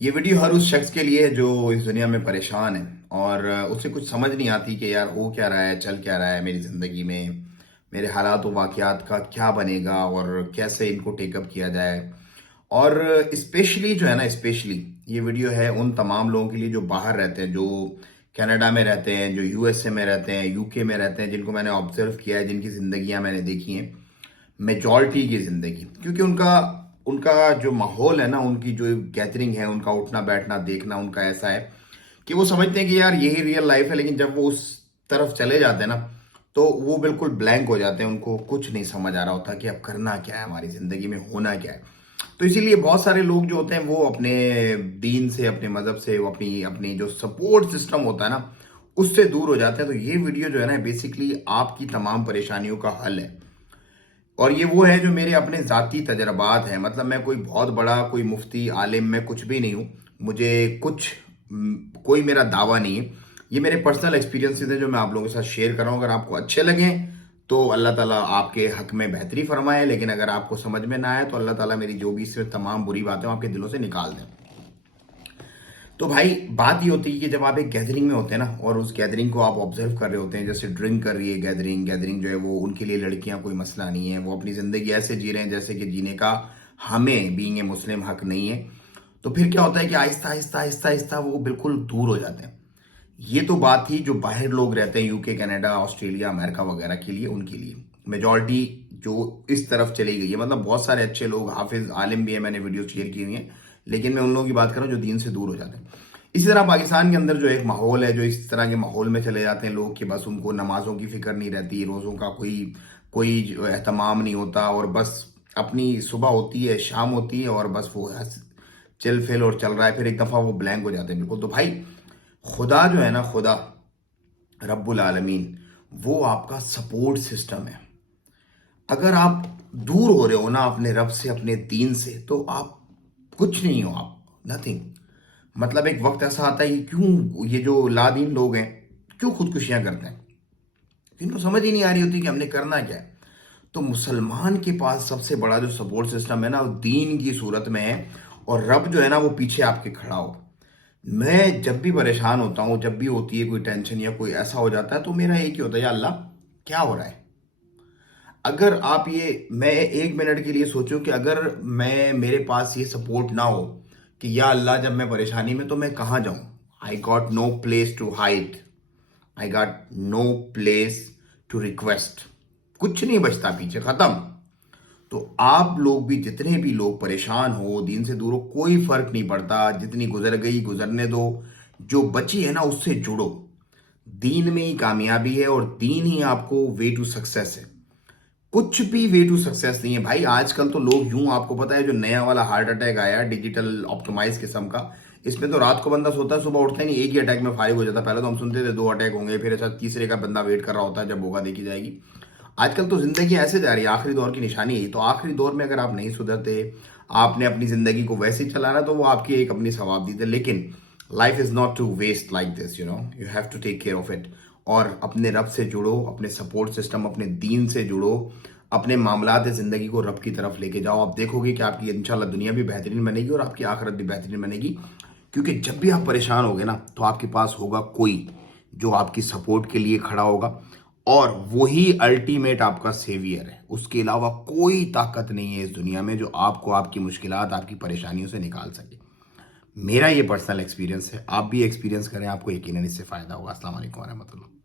یہ ویڈیو ہر اس شخص کے لیے ہے جو اس دنیا میں پریشان ہے اور اسے کچھ سمجھ نہیں آتی کہ یار ہو کیا رہا ہے، چل کیا رہا ہے میری زندگی میں، میرے حالات و واقعات کا کیا بنے گا اور کیسے ان کو ٹیک اپ کیا جائے۔ اور اسپیشلی جو ہے نا، اسپیشلی یہ ویڈیو ہے ان تمام لوگوں کے لیے جو باہر رہتے ہیں، جو کینیڈا میں رہتے ہیں، جو یو ایس اے میں رہتے ہیں، یو کے میں رہتے ہیں، جن کو میں نے آبزرو کیا ہے، جن کی زندگیاں میں نے دیکھی ہیں، میجورٹی کی زندگی، کیونکہ ان کا جو ماحول ہے نا، ان کی جو گیدرنگ ہے، ان کا اٹھنا بیٹھنا دیکھنا ان کا ایسا ہے کہ وہ سمجھتے ہیں کہ یار یہی ریئل لائف ہے، لیکن جب وہ اس طرف چلے جاتے ہیں نا تو وہ بالکل بلینک ہو جاتے ہیں، ان کو کچھ نہیں سمجھ آ رہا ہوتا کہ اب کرنا کیا ہے، ہماری زندگی میں ہونا کیا ہے۔ تو اسی لیے بہت سارے لوگ جو ہوتے ہیں وہ اپنے دین سے، اپنے مذہب سے، وہ اپنی جو سپورٹ سسٹم ہوتا ہے نا اس سے دور ہو جاتے ہیں۔ تو یہ ویڈیو جو ہے نا بیسیکلی آپ کی تمام پریشانیوں کا حل ہے، اور یہ وہ ہے جو میرے اپنے ذاتی تجربات ہیں۔ مطلب میں کوئی بہت بڑا کوئی مفتی عالم میں کچھ بھی نہیں ہوں، مجھے کوئی میرا دعویٰ نہیں ہے۔ یہ میرے پرسنل ایکسپیرینسز ہیں جو میں آپ لوگوں کے ساتھ شیئر کر رہا ہوں۔ اگر آپ کو اچھے لگیں تو اللہ تعالیٰ آپ کے حق میں بہتری فرمائے، لیکن اگر آپ کو سمجھ میں نہ آئے تو اللہ تعالیٰ میری جو بھی اس میں تمام بری باتیں آپ کے دلوں سے نکال دیں۔ تو بھائی بات یہ ہوتی ہے کہ جب آپ ایک گیدرنگ میں ہوتے ہیں نا، اور اس گیدرنگ کو آپ آبزرو کر رہے ہوتے ہیں، جیسے ڈرنک کر رہی ہے گیدرنگ جو ہے وہ ان کے لیے لڑکیاں کوئی مسئلہ نہیں ہے، وہ اپنی زندگی ایسے جی رہے ہیں جیسے کہ جینے کا ہمیں بینگ اے مسلم حق نہیں ہے۔ تو پھر کیا ہوتا ہے کہ آہستہ آہستہ آہستہ آہستہ وہ بالکل دور ہو جاتے ہیں۔ یہ تو بات تھی جو باہر لوگ رہتے ہیں، یو کے، کینیڈا، آسٹریلیا، امریکہ وغیرہ کے لیے، ان کے لیے میجورٹی جو اس طرف چلی گئی ہے۔ مطلب بہت سارے اچھے لوگ، حافظ عالم بھی ہیں، میں نے ویڈیو شیئر کی ہوئی ہیں، لیکن میں ان لوگوں کی بات کر رہا ہوں جو دین سے دور ہو جاتے ہیں۔ اسی طرح پاکستان کے اندر جو ایک ماحول ہے، جو اس طرح کے ماحول میں چلے جاتے ہیں لوگ کہ بس ان کو نمازوں کی فکر نہیں رہتی، روزوں کا کوئی جو اہتمام نہیں ہوتا، اور بس اپنی صبح ہوتی ہے، شام ہوتی ہے، اور بس وہ چل پھل اور چل رہا ہے، پھر ایک دفعہ وہ بلینک ہو جاتے ہیں بالکل۔ تو بھائی خدا جو ہے نا، خدا رب العالمین، وہ آپ کا سپورٹ سسٹم ہے۔ اگر آپ دور ہو رہے ہو نا اپنے رب سے، اپنے دین سے، تو آپ کچھ نہیں ہو، آپ نتھنگ۔ مطلب ایک وقت ایسا آتا ہے کہ کیوں یہ جو لا دین لوگ ہیں کیوں خودکشیاں کرتے ہیں، ان کو سمجھ ہی نہیں آ رہی ہوتی کہ ہم نے کرنا کیا ہے۔ تو مسلمان کے پاس سب سے بڑا جو سپورٹ سسٹم ہے نا وہ دین کی صورت میں ہے، اور رب جو ہے نا وہ پیچھے آپ کے کھڑا ہو۔ میں جب بھی پریشان ہوتا ہوں، جب بھی ہوتی ہے کوئی ٹینشن یا کوئی ایسا ہو جاتا ہے، تو میرا ایک ہی ہوتا ہے، یا اللہ کیا ہو رہا ہے۔ اگر آپ میں ایک منٹ کے لیے سوچوں کہ اگر میرے پاس یہ سپورٹ نہ ہو کہ یا اللہ جب میں پریشانی میں تو میں کہاں جاؤں، I got no place to hide, I got no place to request, کچھ نہیں بچتا، پیچھے ختم۔ تو آپ لوگ بھی، جتنے بھی لوگ پریشان ہو، دین سے دور ہو، کوئی فرق نہیں پڑتا، جتنی گزر گئی گزرنے دو، جو بچی ہے نا اس سے جڑو۔ دین میں ہی کامیابی ہے، اور دین ہی آپ کو وے ٹو سکسیس ہے، کچھ بھی وے ٹو سکسیس نہیں ہے بھائی۔ آج کل تو لوگ یوں، آپ کو پتا ہے جو نیا والا ہارٹ اٹیک آیا ڈیجیٹل آپٹومائز قسم کا، اس میں تو رات کو بندہ سوتا ہے، صبح اٹھتا ہی نہیں، ایک ہی اٹیک میں فارغ ہو جاتا ہے۔ پہلے تو ہم سنتے تھے 2 اٹیک ہوں گے، پھر ایسا تیسرے کا بندہ ویٹ کر رہا ہوتا ہے جب ہوگا دیکھی جائے گی۔ آج کل تو زندگی ایسے جا رہی ہے، آخری دور کی نشانی ہے۔ تو آخری دور میں اگر آپ نہیں سدھرتے، آپ نے اپنی زندگی کو ویسے ہی چلانا، تو وہ آپ کی ایک اپنی ثواب دیتے، لیکن life is not to waste like this, you have to take care of it. اور اپنے رب سے جڑو، اپنے سپورٹ سسٹم، اپنے دین سے جڑو، اپنے معاملات زندگی کو رب کی طرف لے کے جاؤ۔ آپ دیکھو گے کہ آپ کی انشاءاللہ دنیا بھی بہترین بنے گی، اور آپ کی آخرت بھی بہترین بنے گی۔ کیونکہ جب بھی آپ پریشان ہوگے نا تو آپ کے پاس ہوگا کوئی جو آپ کی سپورٹ کے لیے کھڑا ہوگا، اور وہی الٹیمیٹ آپ کا سیویئر ہے۔ اس کے علاوہ کوئی طاقت نہیں ہے اس دنیا میں جو آپ کو آپ کی مشکلات، آپ کی پریشانیوں سے نکال سکے۔ میرا یہ پرسنل ایکسپیرینس ہے، آپ بھی ایکسپیرینس کریں، آپ کو یقیناً اس سے فائدہ ہوگا۔ السلام علیکم ورحمۃ اللہ۔